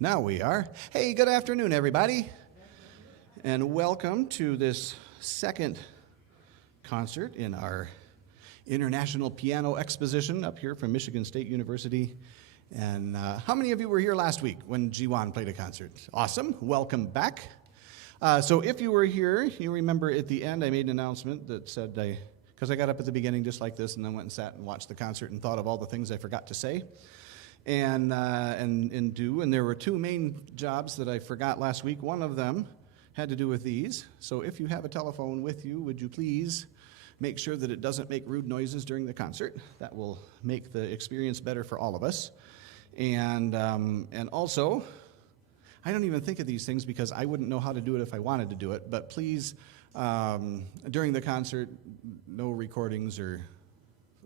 Now we are. Hey, good afternoon, everybody. And welcome to this second concert in our International Piano Exposition up here from Michigan State University. And how many of you were here last week when Jiwan played a concert? Awesome. Welcome back. So if you were here, you remember at the end I made an announcement that said, because I got up at the beginning just like this and then went and sat and watched the concert and thought of all the things I forgot to say. And there were two main jobs that I forgot last week. One of them had to do with these. So if you have a telephone with you, would you please make sure that it doesn't make rude noises during the concert? That will make the experience better for all of us. And also, I don't even think of these things because I wouldn't know how to do it if I wanted to do it. But please, during the concert, no recordings or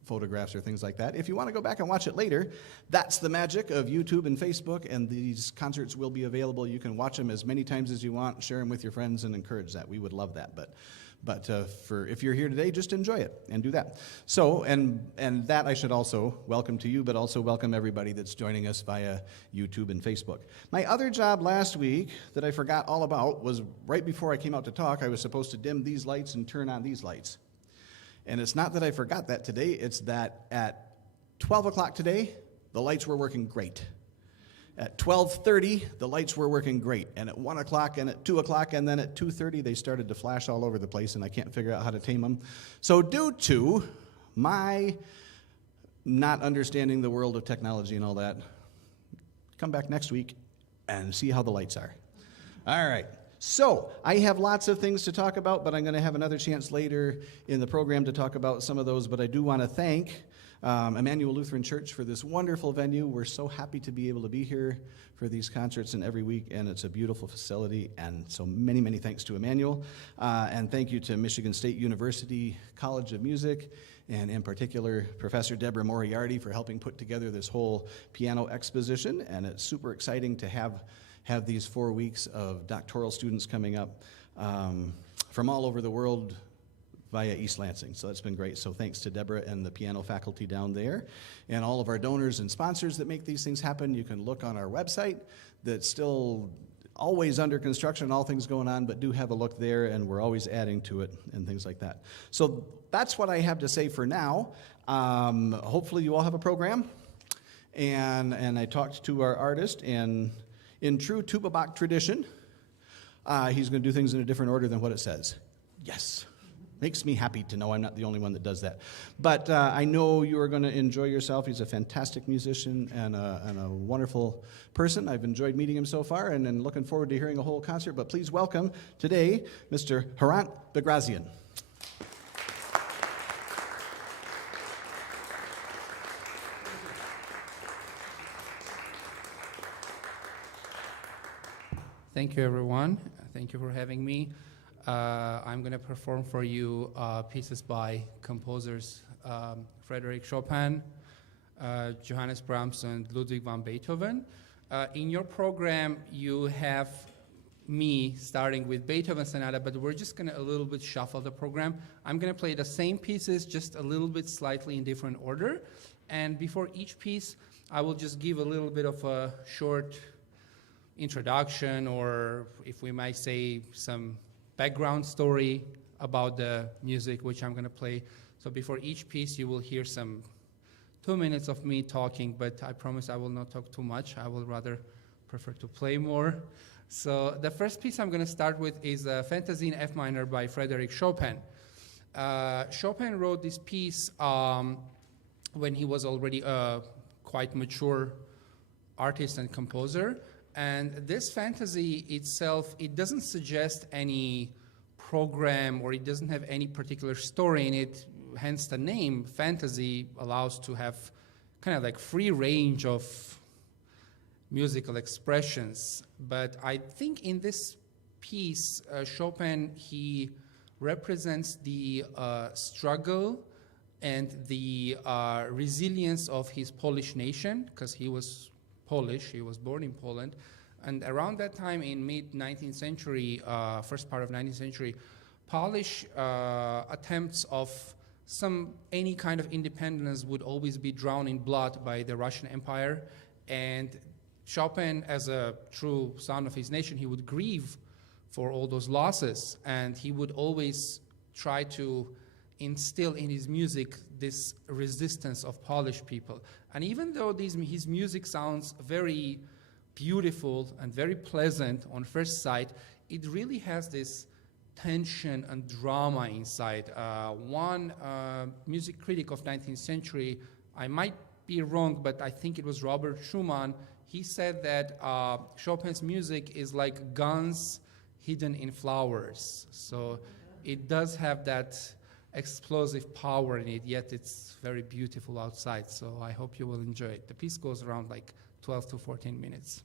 photographs or things like that. If you want to go back and watch it later, that's the magic of YouTube and Facebook, and these concerts will be available. You can watch them as many times as you want, share them with your friends, and encourage that. We would love that. But if you're here today, just enjoy it and do that. So, and that I should also welcome to you, but also welcome everybody that's joining us via YouTube and Facebook. My other job last week that I forgot all about was right before I came out to talk, I was supposed to dim these lights and turn on these lights. And it's not that I forgot that today, it's that at 12 o'clock today, the lights were working great. At 12:30, the lights were working great. And at 1 o'clock and at 2 o'clock and then at 2:30, they started to flash all over the place and I can't figure out how to tame them. So due to my not understanding the world of technology and all that, come back next week and see how the lights are. All right. So, I have lots of things to talk about, but I'm going to have another chance later in the program to talk about some of those. But I do want to thank Emmanuel Lutheran Church for this wonderful venue. We're so happy to be able to be here for these concerts and every week, and it's a beautiful facility. And so many, many thanks to Emmanuel. And thank you to Michigan State University College of Music, and in particular, Professor Deborah Moriarty for helping put together this whole piano exposition. And it's super exciting to have these 4 weeks of doctoral students coming up from all over the world via East Lansing. So that's been great. So thanks to Deborah and the piano faculty down there and all of our donors and sponsors that make these things happen. You can look on our website that's still always under construction, all things going on, but do have a look there, and we're always adding to it and things like that. So that's what I have to say for now. Hopefully you all have a program. And I talked to our artist, and in true Tuba Bach tradition, he's going to do things in a different order than what it says. Yes. Makes me happy to know I'm not the only one that does that. But I know you are going to enjoy yourself. He's a fantastic musician and a wonderful person. I've enjoyed meeting him so far and looking forward to hearing a whole concert. But please welcome today Mr. Hrant Bagrazyan. Thank you, everyone. Thank you for having me. I'm going to perform for you pieces by composers Frédéric Chopin, Johannes Brahms, and Ludwig van Beethoven. In your program, you have me starting with Beethoven Sonata, but we're just going to a little bit shuffle the program. I'm going to play the same pieces, just a little bit slightly in different order. And before each piece, I will just give a little bit of a short introduction, or if we might say some background story about the music which I'm going to play. So before each piece you will hear some 2 minutes of me talking, but I promise I will not talk too much. I will rather prefer to play more. So the first piece I'm going to start with is a Fantasy in F minor by Frédéric Chopin. Chopin wrote this piece when he was already a quite mature artist and composer. And this fantasy itself, it doesn't suggest any program, or it doesn't have any particular story in it, hence the name. Fantasy allows to have kind of like free range of musical expressions. But I think in this piece, Chopin, he represents the struggle and the resilience of his Polish nation, because he was Polish. He was born in Poland. And around that time in mid-19th century, first part of 19th century, Polish attempts of any kind of independence would always be drowned in blood by the Russian Empire. And Chopin, as a true son of his nation, he would grieve for all those losses, and he would always try to instill in his music this resistance of Polish people. And even though his music sounds very beautiful and very pleasant on first sight, it really has this tension and drama inside. One music critic of 19th century, I might be wrong, but I think it was Robert Schumann, he said that Chopin's music is like guns hidden in flowers. So it does have that explosive power in it, yet it's very beautiful outside. So I hope you will enjoy it. The piece goes around like 12 to 14 minutes.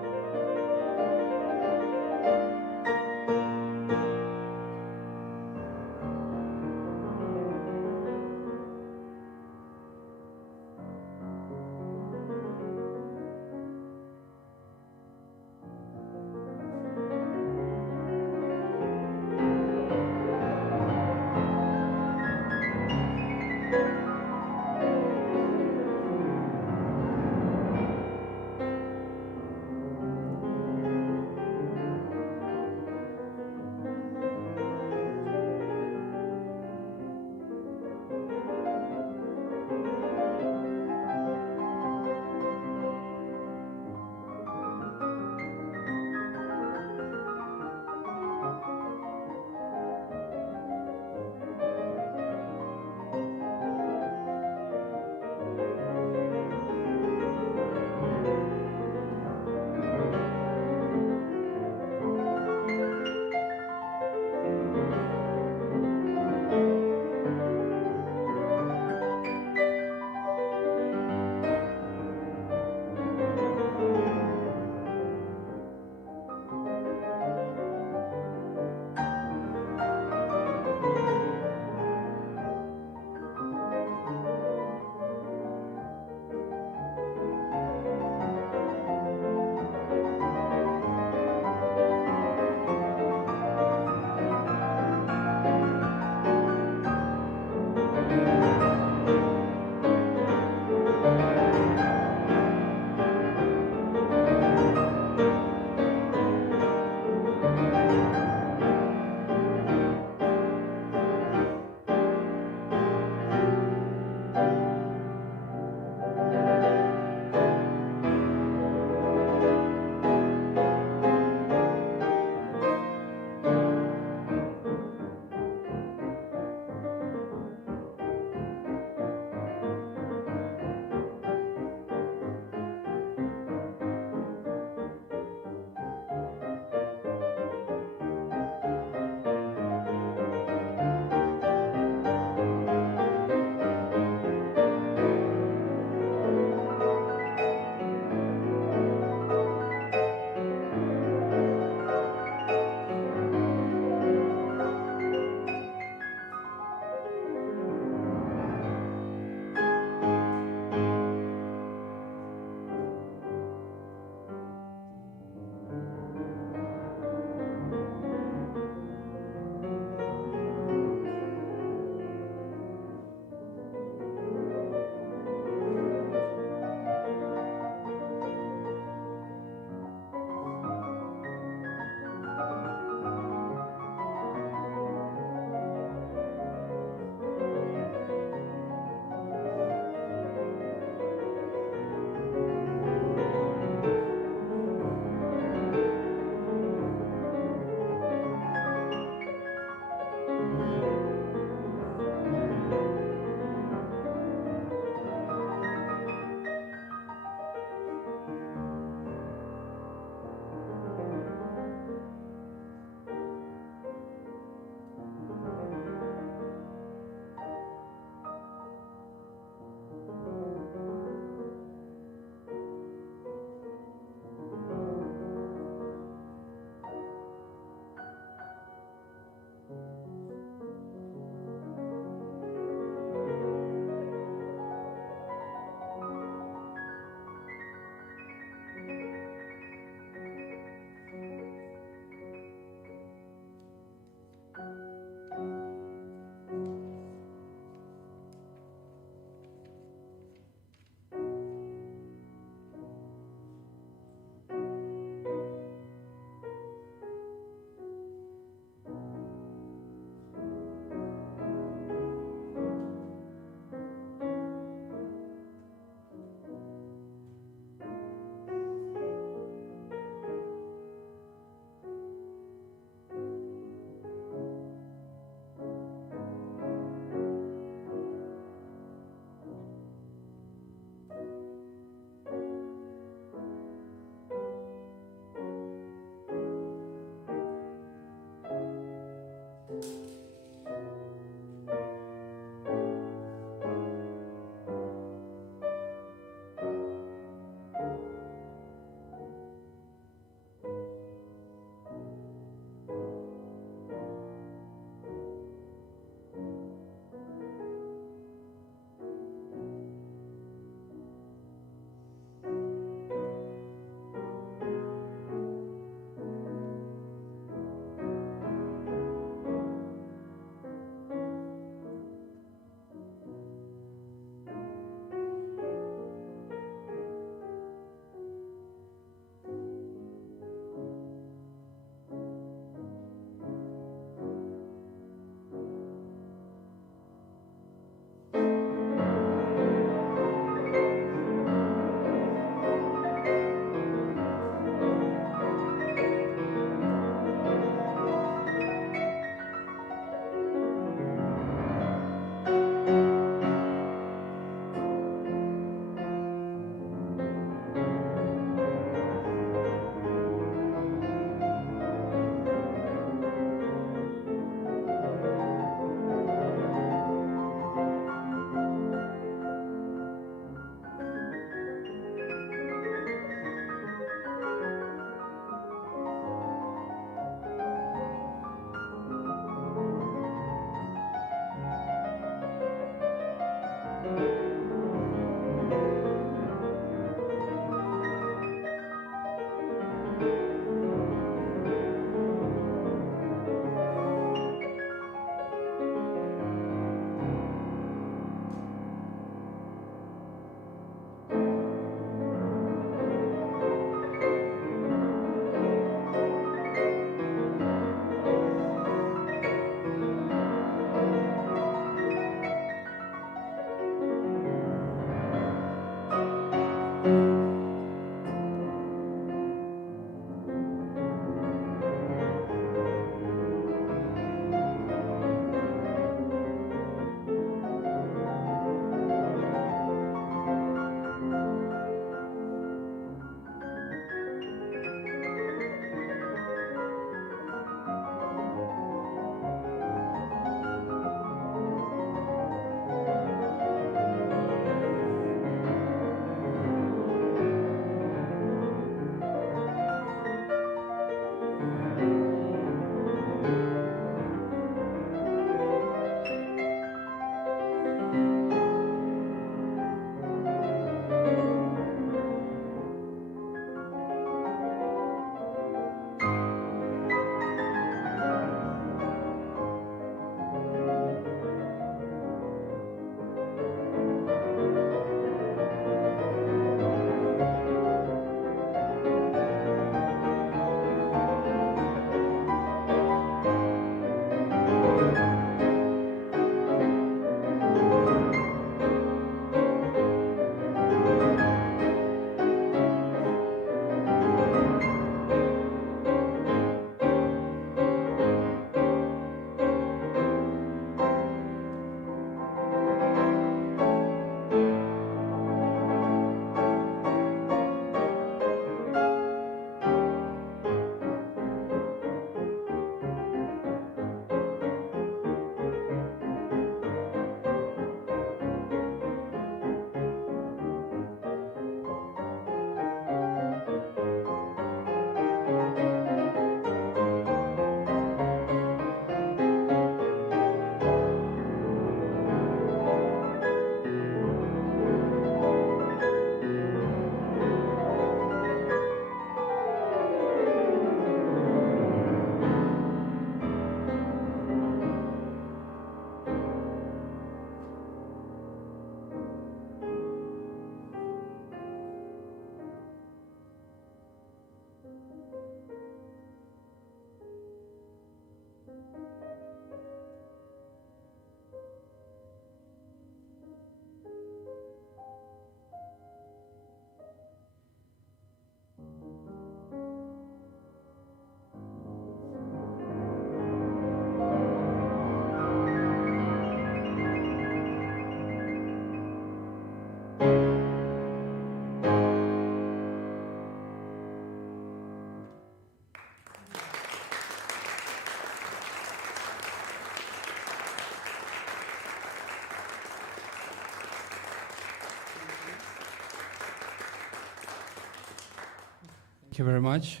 Thank you very much.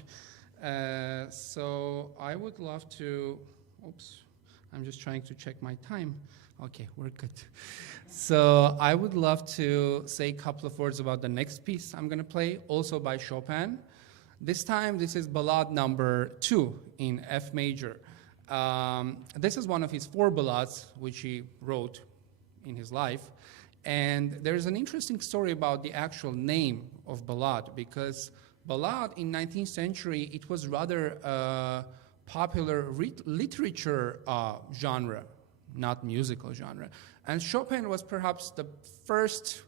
So I would love to, oops, I'm just trying to check my time. Okay, we're good. So I would love to say a couple of words about the next piece I'm going to play, also by Chopin. This time, this is Ballade number 2 in F major. This is one of his 4 ballades, which he wrote in his life. And there's an interesting story about the actual name of ballade, because ballade in 19th century, it was rather a popular literature genre, not musical genre. And Chopin was perhaps the first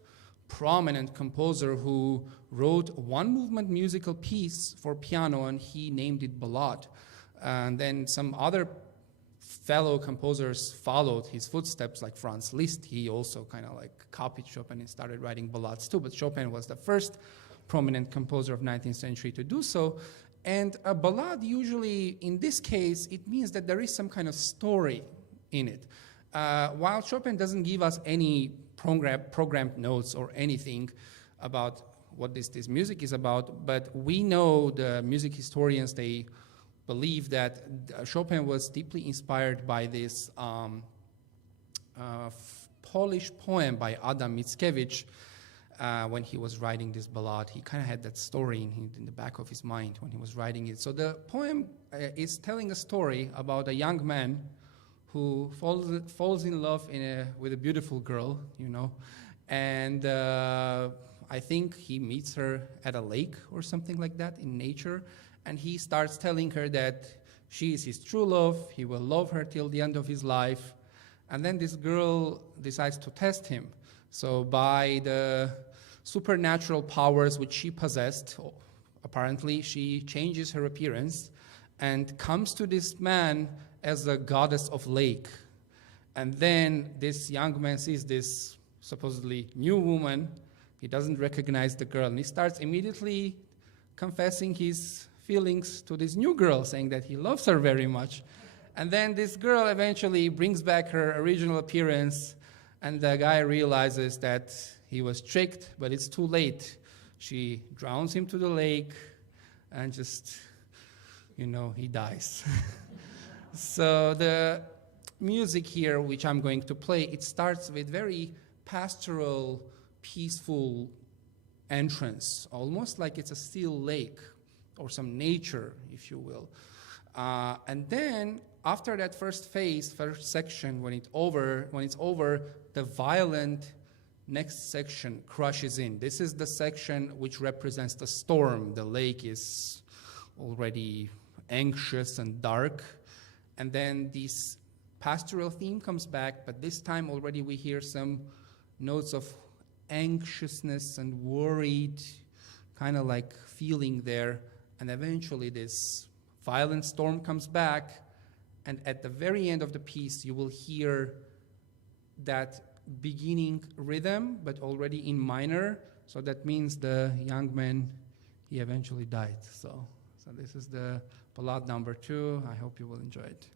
prominent composer who wrote one movement musical piece for piano, and he named it ballade. And then some other fellow composers followed his footsteps, like Franz Liszt. He also kind of like copied Chopin and started writing ballades too, but Chopin was the first prominent composer of 19th century to do so. And a ballade usually, in this case, it means that there is some kind of story in it. While Chopin doesn't give us any programmed notes or anything about what this music is about, but we know, the music historians, they believe that Chopin was deeply inspired by this Polish poem by Adam Mickiewicz. When he was writing this ballade, he kind of had that story in the back of his mind when he was writing it. So the poem is telling a story about a young man who falls in love with a beautiful girl, you know, and I think he meets her at a lake or something like that in nature, and he starts telling her that she is his true love, he will love her till the end of his life, and then this girl decides to test him. So by the supernatural powers which she possessed, apparently she changes her appearance and comes to this man as a goddess of lake. And then this young man sees this supposedly new woman. He doesn't recognize the girl, and he starts immediately confessing his feelings to this new girl, saying that he loves her very much. And then this girl eventually brings back her original appearance, and the guy realizes that he was tricked, but it's too late. She drowns him to the lake, and just, you know, he dies. So the music here, which I'm going to play, it starts with very pastoral, peaceful entrance, almost like it's a still lake or some nature, if you will. And then after that first phase, first section, when it's over, the violent next section crushes in. This is the section which represents the storm. The lake is already anxious and dark. And then this pastoral theme comes back, but this time already we hear some notes of anxiousness and worried, kind of like feeling there. And eventually this violent storm comes back, and at the very end of the piece, you will hear that beginning rhythm, but already in minor. So that means the young man, he eventually died. So this is the ballade number 2. I hope you will enjoy it.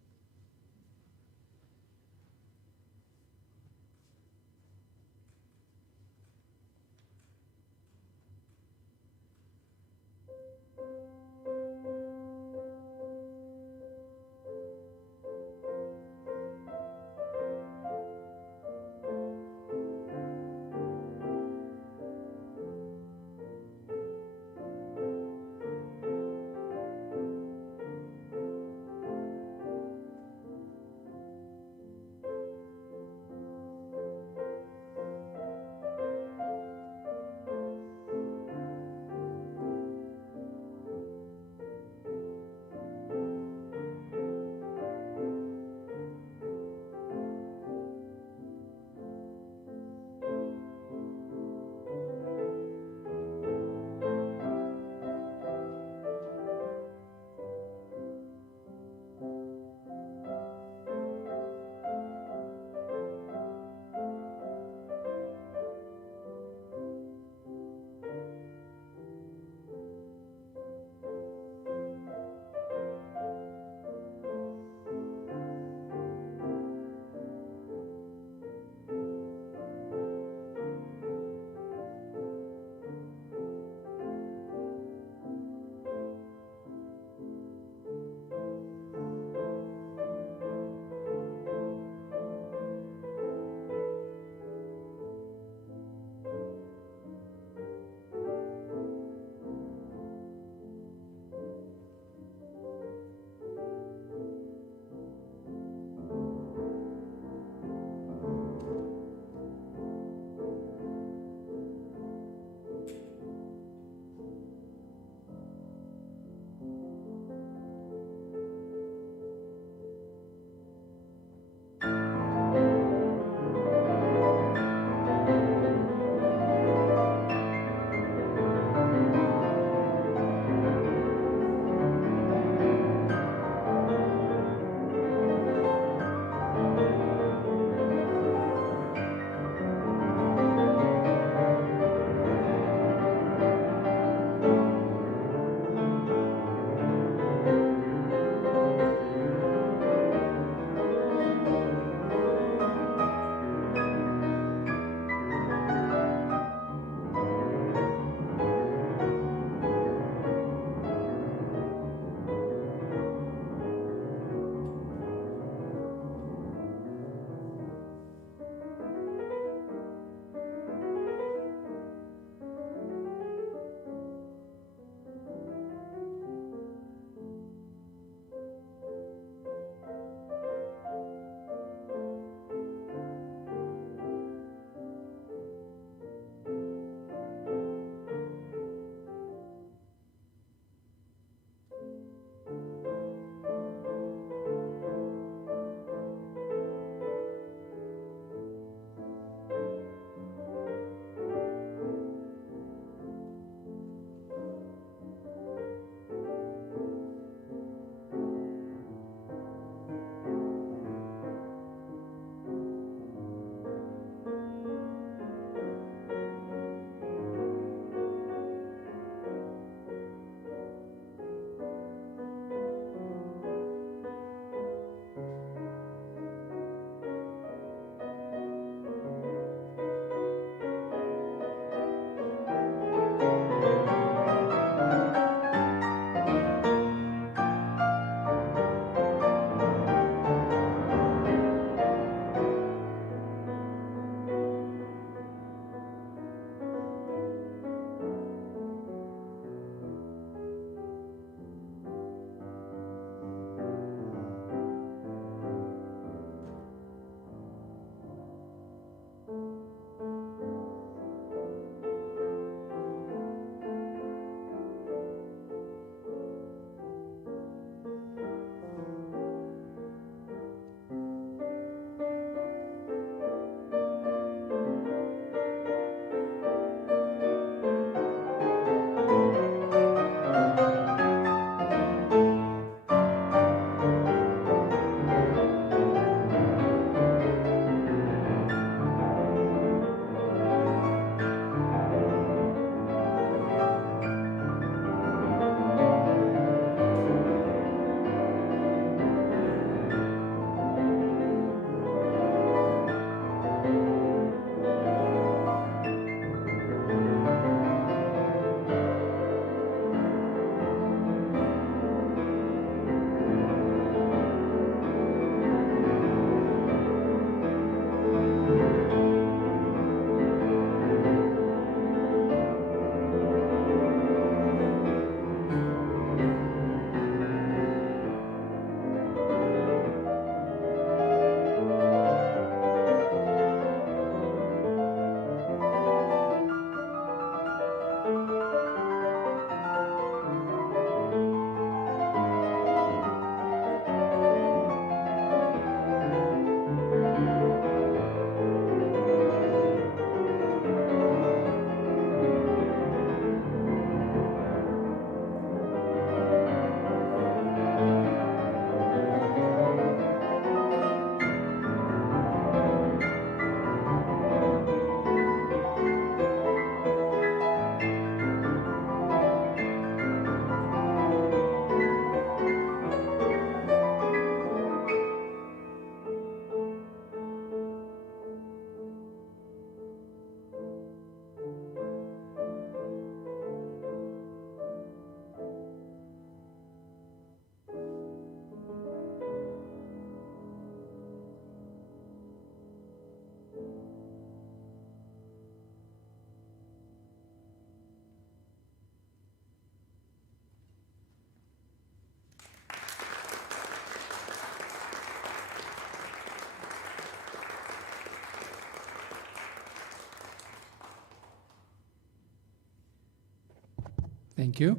Thank you.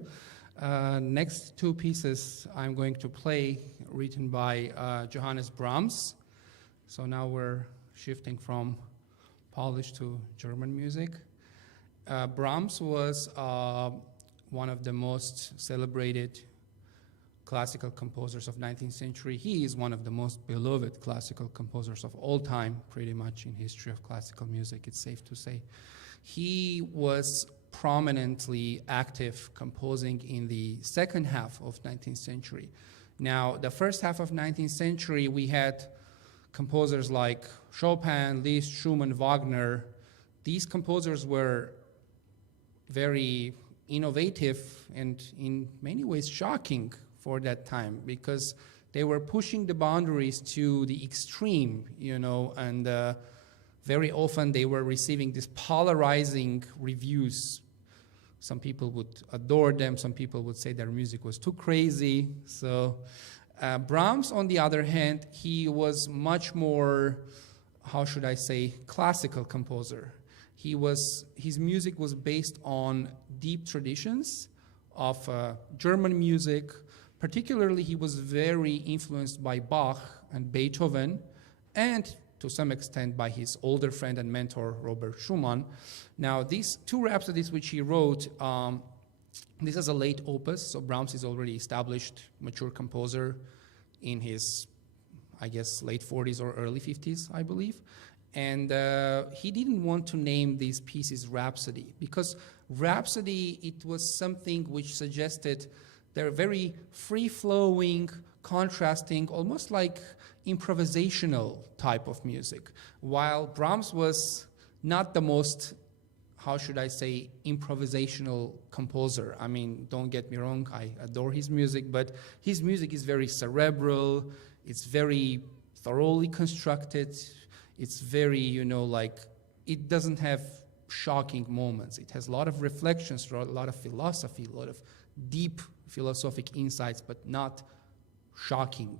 Next two pieces I'm going to play, written by Johannes Brahms. So now we're shifting from Polish to German music. Brahms was one of the most celebrated classical composers of 19th century. He is one of the most beloved classical composers of all time, pretty much in history of classical music, it's safe to say. He was prominently active composing in the second half of 19th century. Now, the first half of 19th century, we had composers like Chopin, Liszt, Schumann, Wagner. These composers were very innovative and in many ways shocking for that time, because they were pushing the boundaries to the extreme, and very often they were receiving these polarizing reviews. Some people would adore them, some people would say their music was too crazy. So Brahms, on the other hand, he was much more, how should I say, classical composer. His music was based on deep traditions of German music. Particularly, he was very influenced by Bach and Beethoven, and to some extent by his older friend and mentor, Robert Schumann. Now, these two rhapsodies which he wrote, this is a late opus, so Brahms is already established, mature composer in his, I guess, late 40s or early 50s, I believe. And he didn't want to name these pieces Rhapsody, because Rhapsody, it was something which suggested they're very free-flowing, contrasting, almost like improvisational type of music, while Brahms was not the most, how should I say, improvisational composer. I mean, don't get me wrong, I adore his music, but his music is very cerebral, it's very thoroughly constructed, it's very, it doesn't have shocking moments. It has a lot of reflections, a lot of philosophy, a lot of deep philosophic insights, but not shocking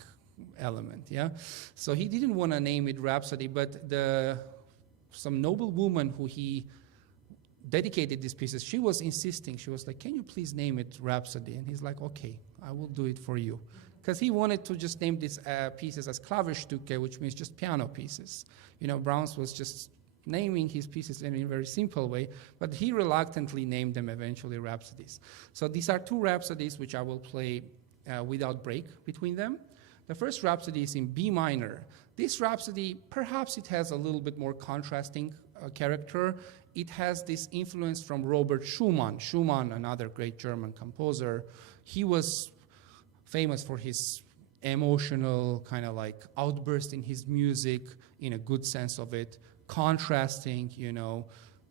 element, yeah? So he didn't want to name it Rhapsody, but some noble woman who he dedicated these pieces, she was insisting, she was like, can you please name it Rhapsody? And he's like, okay, I will do it for you. Because he wanted to just name these pieces as Klavierstücke, which means just piano pieces. Brahms was just naming his pieces in a very simple way, but he reluctantly named them eventually Rhapsodies. So these are two Rhapsodies which I will play without break between them. The first Rhapsody is in B minor. This Rhapsody, perhaps it has a little bit more contrasting character. It has this influence from Robert Schumann. Schumann, another great German composer, he was famous for his emotional kind of like outburst in his music, in a good sense of it, contrasting,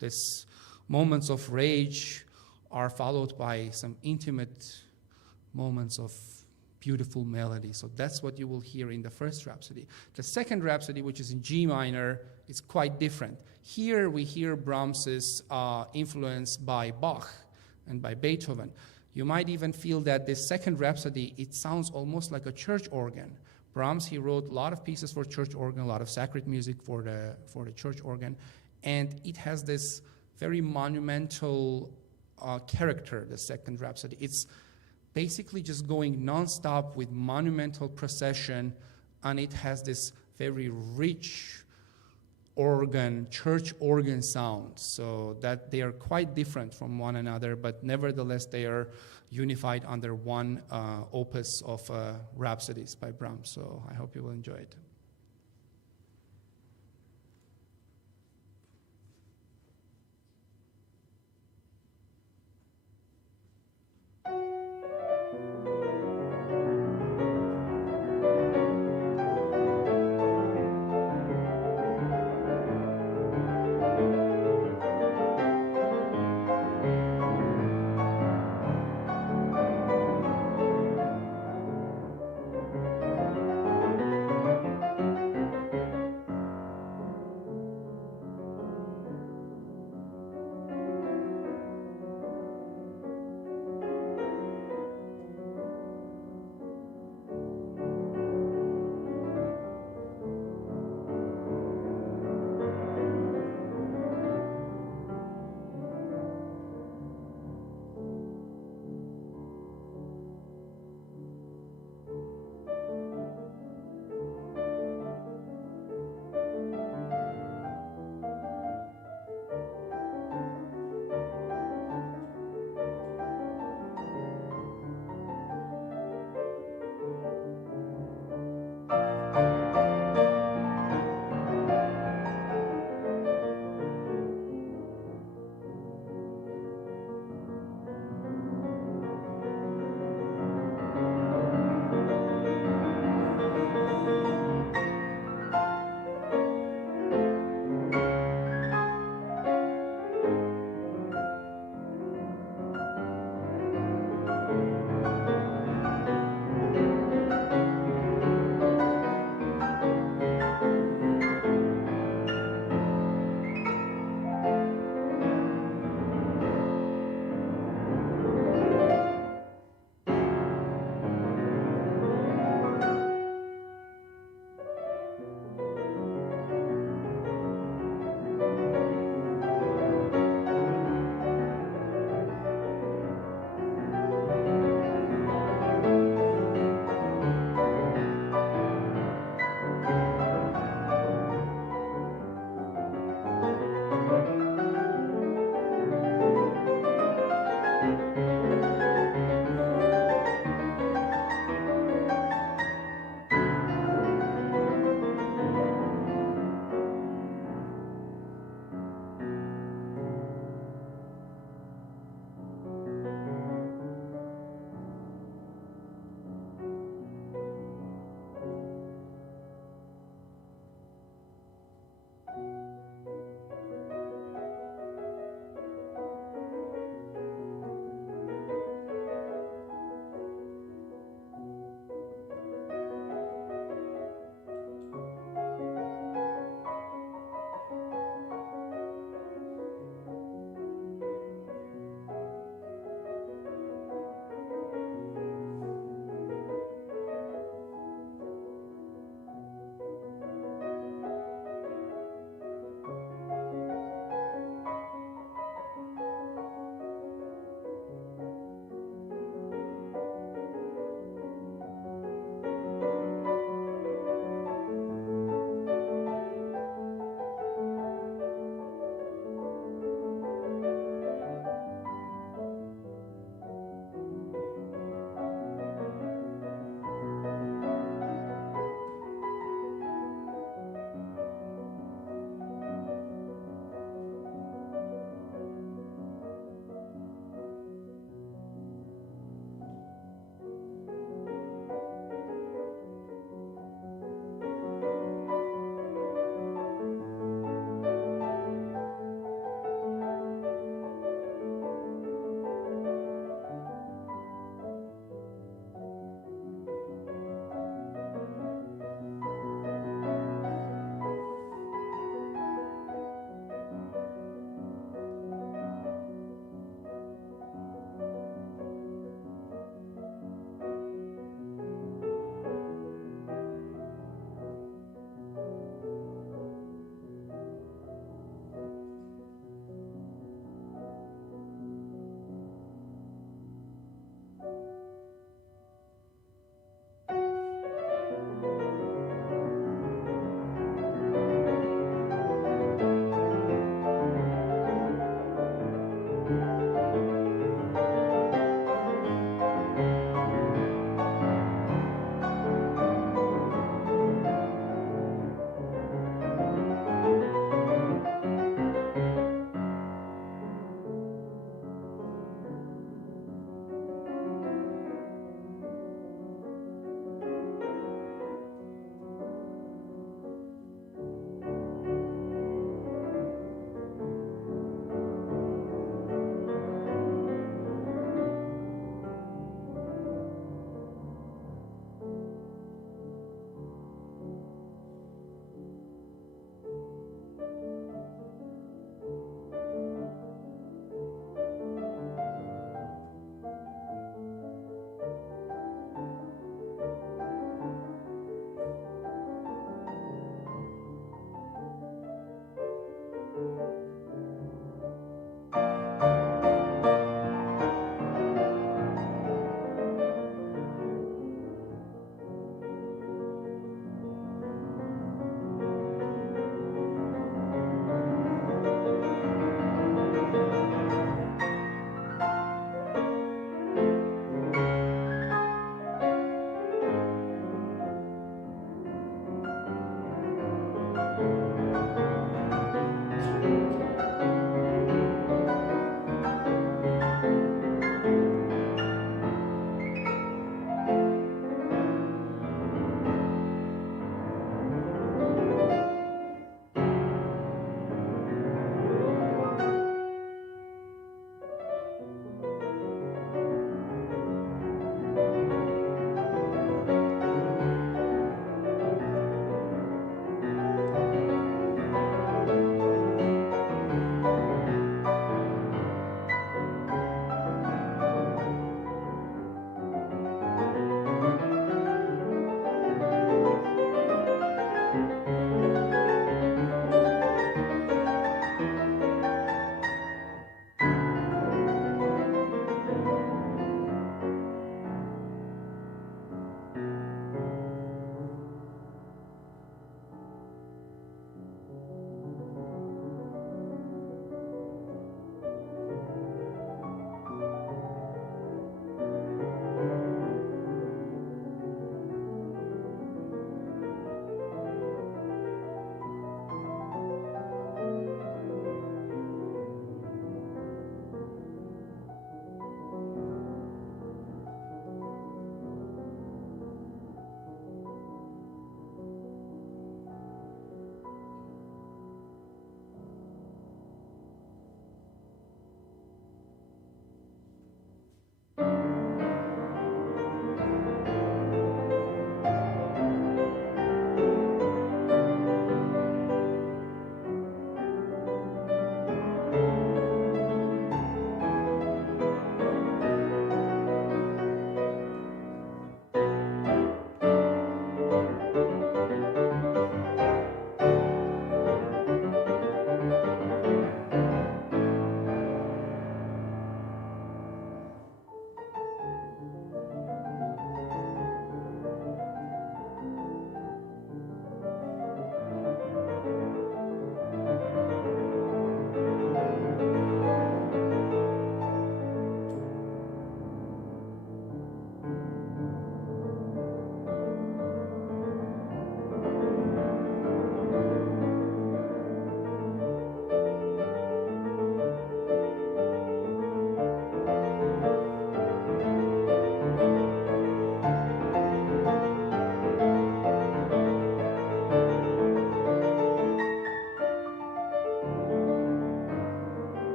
this moments of rage are followed by some intimate moments of beautiful melody. So that's what you will hear in the first Rhapsody. The second Rhapsody, which is in G minor, is quite different. Here we hear Brahms's influence by Bach and by Beethoven. You might even feel that this second Rhapsody, it sounds almost like a church organ. Brahms, he wrote a lot of pieces for church organ, a lot of sacred music for the church organ, and it has this very monumental character, the second Rhapsody. It's basically just going nonstop with monumental procession, and it has this very rich organ, church organ sound, so that they are quite different from one another, but nevertheless they are unified under one opus of Rhapsodies by Brahms. So I hope you will enjoy it.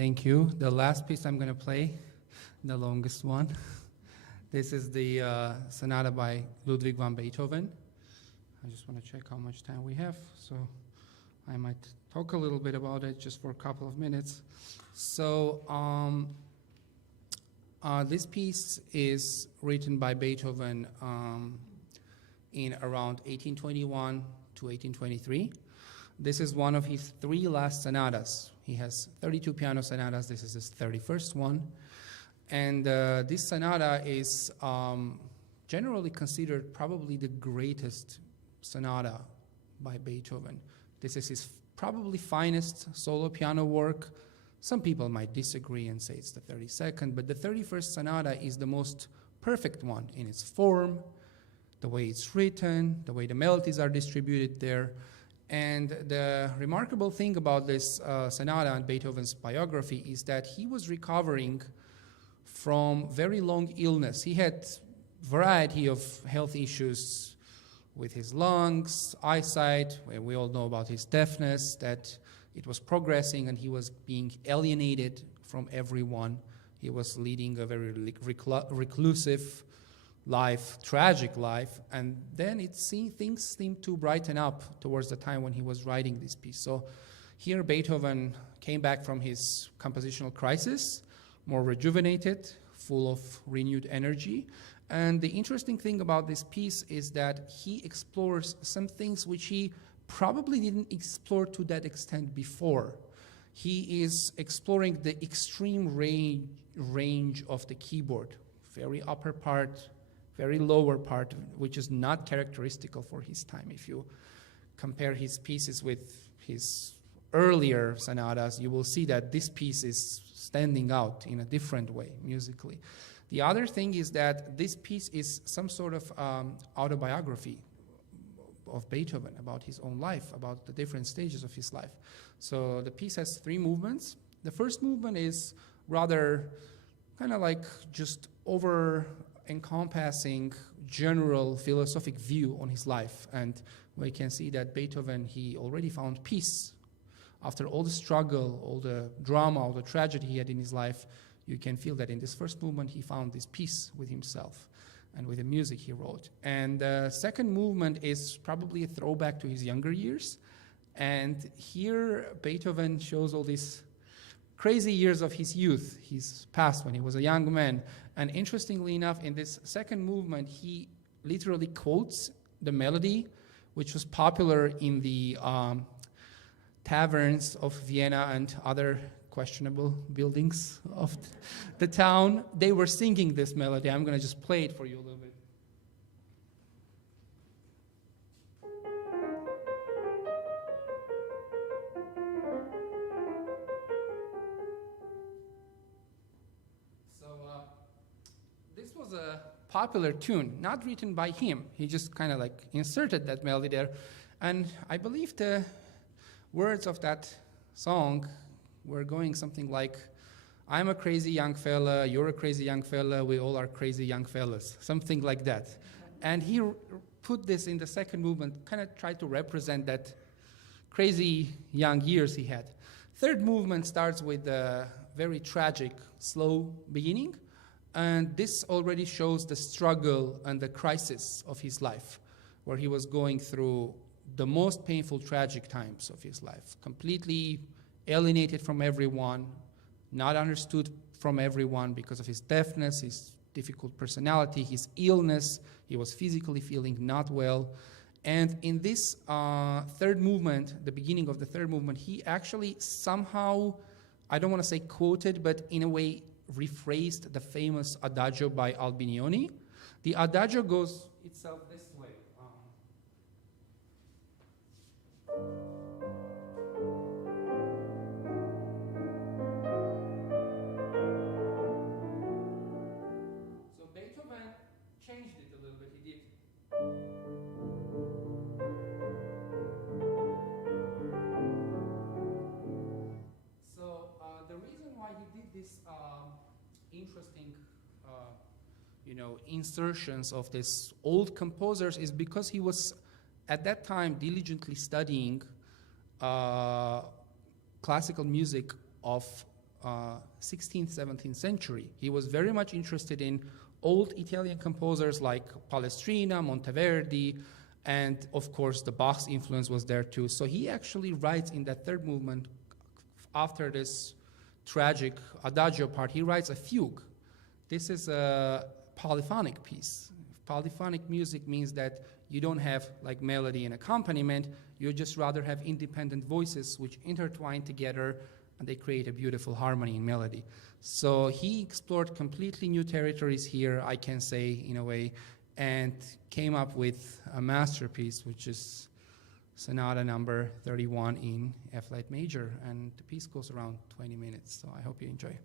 Thank you. The last piece I'm going to play, the longest one. This is the sonata by Ludwig van Beethoven. I just want to check how much time we have, so I might talk a little bit about it just for a couple of minutes. So this piece is written by Beethoven in around 1821 to 1823. This is one of his 3 last sonatas. He has 32 piano sonatas. This is his 31st one. And this sonata is generally considered probably the greatest sonata by Beethoven. This is his probably finest solo piano work. Some people might disagree and say it's the 32nd, but the 31st sonata is the most perfect one in its form, the way it's written, the way the melodies are distributed there. And the remarkable thing about this sonata and Beethoven's biography is that he was recovering from very long illness. He had variety of health issues with his lungs, eyesight. We all know about his deafness, that it was progressing and he was being alienated from everyone. He was leading a very reclusive life, tragic life, and then things seemed to brighten up towards the time when he was writing this piece. So here Beethoven came back from his compositional crisis, more rejuvenated, full of renewed energy. And the interesting thing about this piece is that he explores some things which he probably didn't explore to that extent before. He is exploring the extreme range of the keyboard, very upper part, very lower part, which is not characteristical for his time. If you compare his pieces with his earlier sonatas, you will see that this piece is standing out in a different way musically. The other thing is that this piece is some sort of autobiography of Beethoven about his own life, about the different stages of his life. So the piece has 3 movements. The first movement is rather kind of like just encompassing general philosophic view on his life. And we can see that Beethoven, he already found peace. After all the struggle, all the drama, all the tragedy he had in his life, you can feel that in this first movement he found this peace with himself and with the music he wrote. And the second movement is probably a throwback to his younger years. And here Beethoven shows all these crazy years of his youth, his past when he was a young man. And interestingly enough, in this second movement, he literally quotes the melody, which was popular in the taverns of Vienna and other questionable buildings of the town. They were singing this melody. I'm going to just play it for you a little bit. So this was a popular tune, not written by him. He just kind of like inserted that melody there. And I believe the words of that song were going something like, I'm a crazy young fella, you're a crazy young fella, we all are crazy young fellas, something like that. And he put this in the second movement, kind of tried to represent that crazy young years he had. Third movement starts with a very tragic, slow beginning, and this already shows the struggle and the crisis of his life, where he was going through the most painful, tragic times of his life, completely alienated from everyone, not understood from everyone because of his deafness, his difficult personality, his illness. He was physically feeling not well. And in this third movement, the beginning of the third movement, he actually somehow, I don't want to say quoted, but in a way rephrased the famous Adagio by Albinioni. The Adagio goes itself this way. So Beethoven changed it a little bit. He did. So the reason why he did this interesting, insertions of these old composers is because he was at that time diligently studying classical music of 16th, 17th century. He was very much interested in old Italian composers like Palestrina, Monteverdi, and of course the Bach's influence was there too. So he actually writes in that third movement, after this tragic adagio part, he writes a fugue. This is a polyphonic piece. Polyphonic music means that you don't have like melody and accompaniment, you just rather have independent voices which intertwine together and they create a beautiful harmony in melody. So he explored completely new territories here, I can say, in a way, and came up with a masterpiece, which is Sonata number 31 in F-flat major, and the piece goes around 20 minutes, so I hope you enjoy.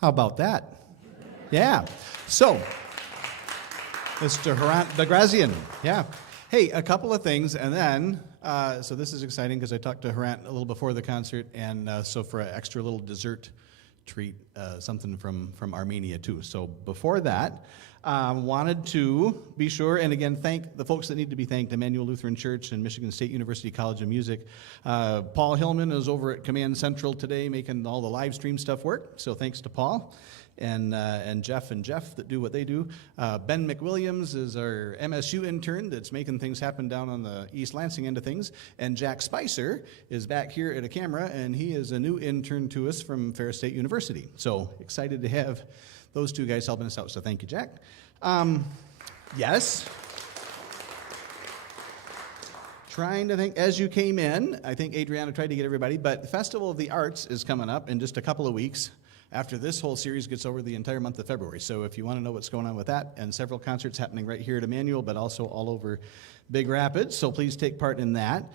How about that? Yeah. So, Mr. Hrant Bagrazyan. Yeah. Hey, a couple of things, and then, so this is exciting because I talked to Hrant a little before the concert, and so for an extra little dessert treat, something from Armenia too. So before that, wanted to be sure, and again, thank the folks that need to be thanked, Emmanuel Lutheran Church and Michigan State University College of Music. Paul Hillman is over at Command Central today making all the live stream stuff work, so thanks to Paul. And Jeff that do what they do. Ben McWilliams is our MSU intern that's making things happen down on the East Lansing end of things. And Jack Spicer is back here at a camera, and he is a new intern to us from Ferris State University. So excited to have those two guys helping us out. So thank you, Jack. Yes. Trying to think, as you came in, I think Adriana tried to get everybody, but the Festival of the Arts is coming up in just a couple of weeks. After this whole series gets over the entire month of February. So if you want to know what's going on with that, and several concerts happening right here at Emmanuel, but also all over Big Rapids, so please take part in that.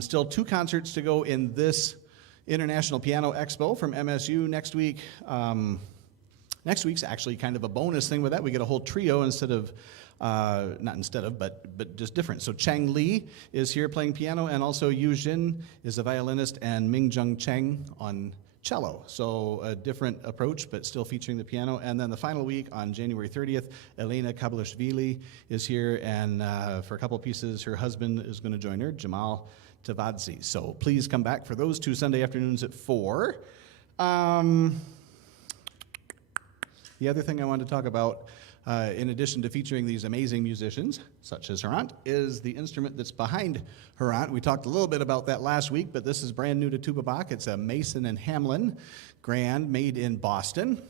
Still 2 concerts to go in this International Piano Expo from MSU next week. Next week's actually kind of a bonus thing with that. We get a whole trio but just different. So Chang Li is here playing piano, and also Yu Jin is a violinist, and Ming Jung Cheng on cello. So a different approach, but still featuring the piano. And then the final week on January 30th, Elena Kabalashvili is here, and for a couple of pieces, her husband is going to join her, Jamal Tavadzi. So please come back for those 2 Sunday afternoons at 4. The other thing I wanted to talk about, in addition to featuring these amazing musicians, such as Hrant, is the instrument that's behind Hrant. We talked a little bit about that last week, but this is brand new to Tuba Bach. It's a Mason and Hamlin Grand made in Boston,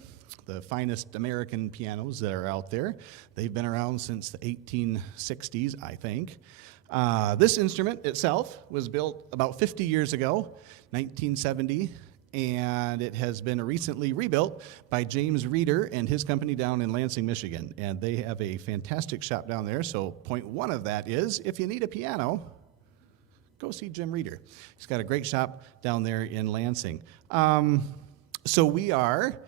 the finest American pianos that are out there. They've been around since the 1860s, I think. This instrument itself was built about 50 years ago, 1970, and it has been recently rebuilt by James Reeder and his company down in Lansing, Michigan. And they have a fantastic shop down there. So point 1 of that is, if you need a piano, go see Jim Reeder. He's got a great shop down there in Lansing. So we are,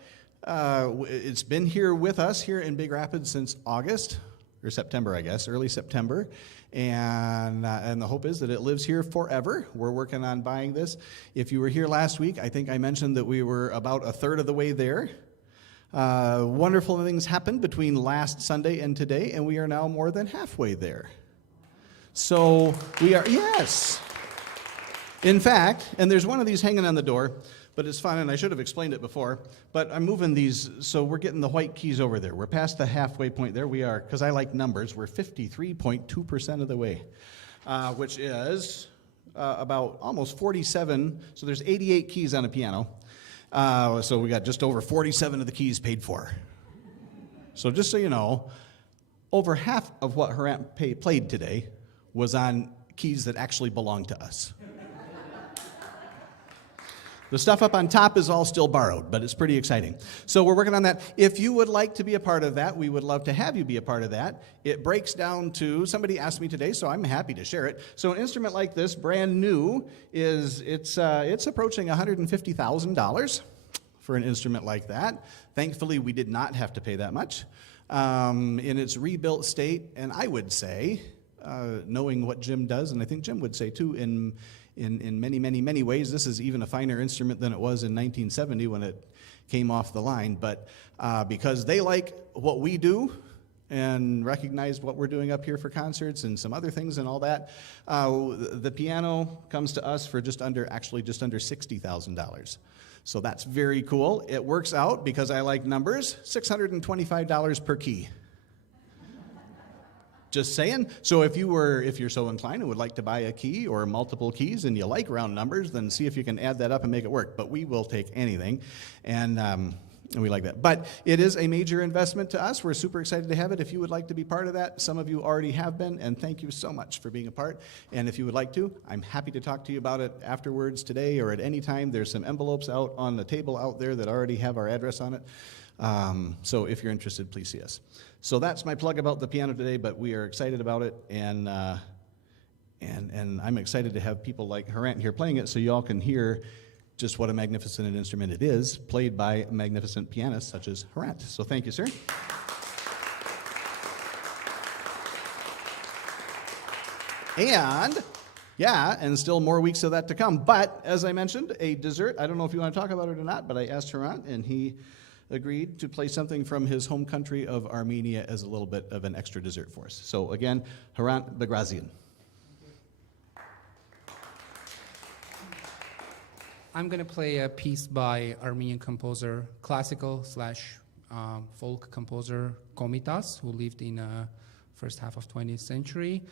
it's been here with us here in Big Rapids since August, or September, I guess, early September. And the hope is that it lives here forever. We're working on buying this. If you were here last week, I think I mentioned that we were about a third of the way there. Wonderful things happened between last Sunday and today, and we are now more than halfway there. So we are, yes. In fact, and there's one of these hanging on the door, but it's fun, and I should have explained it before, but I'm moving these, so we're getting the white keys over there. We're past the halfway point there. We are, because I like numbers, we're 53.2% of the way, which is about almost 47, so there's 88 keys on a piano, so we got just over 47 of the keys paid for. So just so you know, over half of what Hrant played today was on keys that actually belong to us. The stuff up on top is all still borrowed, but it's pretty exciting. So we're working on that. If you would like to be a part of that, we would love to have you be a part of that. It breaks down to, somebody asked me today, so I'm happy to share it. So an instrument like this, brand new, it's approaching $150,000 for an instrument like that. Thankfully, we did not have to pay that much. In its rebuilt state, and I would say, knowing what Jim does, and I think Jim would say too, in many, many, many ways, this is even a finer instrument than it was in 1970 when it came off the line. But because they like what we do and recognize what we're doing up here for concerts and some other things and all that, the piano comes to us for just under $60,000. So that's very cool. It works out, because I like numbers, $625 per key. Just saying. So if you're so inclined and would like to buy a key or multiple keys and you like round numbers, then see if you can add that up and make it work. But we will take anything, and we like that. But it is a major investment to us. We're super excited to have it. If you would like to be part of that, some of you already have been, and thank you so much for being a part. And if you would like to, I'm happy to talk to you about it afterwards today or at any time. There's some envelopes out on the table out there that already have our address on it. So if you're interested, please see us. So that's my plug about the piano today, but we are excited about it, and I'm excited to have people like Hrant here playing it, so y'all can hear just what a magnificent instrument it is, played by magnificent pianists such as Hrant. So thank you, sir. And, yeah, and still more weeks of that to come. But, as I mentioned, a dessert. I don't know if you want to talk about it or not, but I asked Hrant, and he agreed to play something from his home country of Armenia as a little bit of an extra dessert for us. So, again, Hrant Bagrazyan. I'm going to play a piece by Armenian composer, classical slash folk composer Komitas, who lived in first half of 20th century.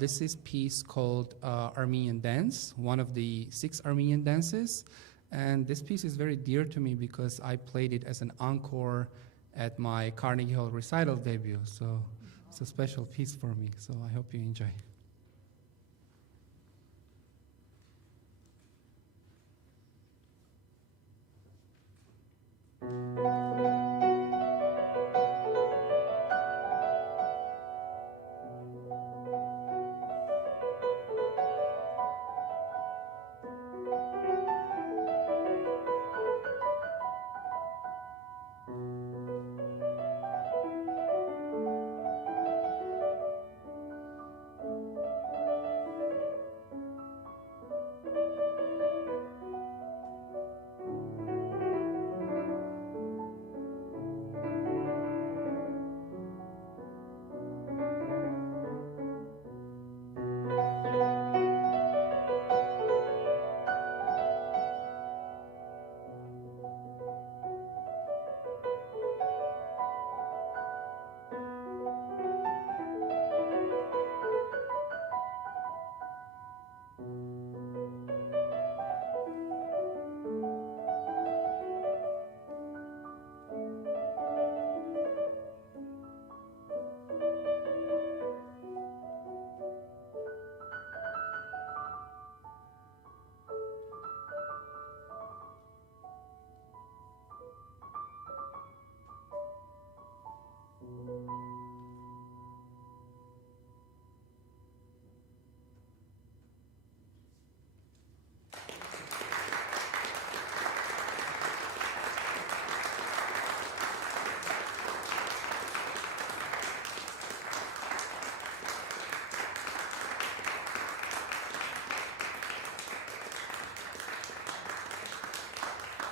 This is a piece called Armenian Dance, one of the 6 Armenian dances. And this piece is very dear to me because I played it as an encore at my Carnegie Hall recital debut. So it's a special piece for me. So I hope you enjoy.